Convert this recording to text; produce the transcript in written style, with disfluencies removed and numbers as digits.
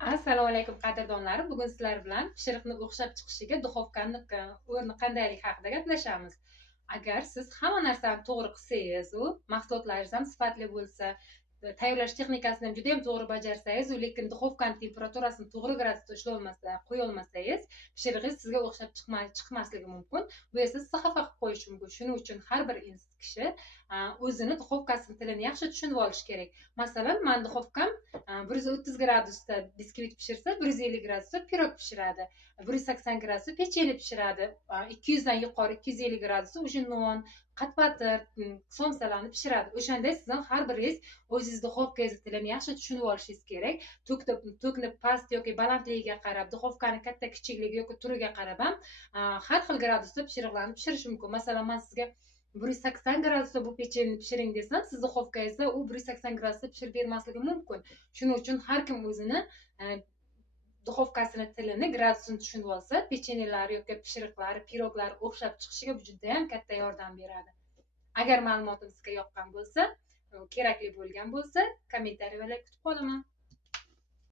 Assalomu alaykum qadrdonlarim. Bugun sizlar bilan pishiriqni o'xshab chiqishiga duxovkani o'rni qandayligi haqida gaplashamiz. Agar siz hamma narsani to'g'ri qilsangiz, mahsulotlaringiz ham sifatli bo'lsa, tayyorlash texnikasini ham juda ham to'g'ri bajarsangiz, lekin duxovkani temperaturasini to'g'ri gradusda ushlolmasa, qo'ya olmasangiz, pishirig'ingiz sizga o'xshab chiqmasligi mumkin. Bu esa sizni xafa qilib qo'yishi mumkin. Shuning uchun har bir kishi o'zini duxovkasini tilini yaxshi tushunib olishi kerak. Masalan, men duxovkam 130 gradusda biskvit pishirsa, 150 gradusda pirog pishiradi, 180 gradusda pechenye pishiradi, 200 dan yuqori 250 gradusda o'sha non, qatpatir, somsalarni pishiradi. O'shanda sizning har biringiz o'zingiz duxovkangizni tilini yaxshi tushunib olishingiz kerak. Tokni past yoki balandligiga qarab, duxovkani katta kichikligi yoki turiga qarab ham har xil gradusda pishiriqlarni pishirish mumkin. Masalan, men sizga 180 gradusda bu pechenni pishiring desam, siz duxovkangizda u 180 gradusda pishirib bermasligi mumkin. Shuning uchun har kim o'zini duxovkasini tilini, gradusini tushunib olsa, pechenyelar yoki pishiriqlari, piroglar o'xshab chiqishiga bu juda ham katta yordam beradi. Agar ma'lumotim sizga yoqqan bo'lsa, kerakli bo'lgan bo'lsa, kommentariyalar kutib qolaman.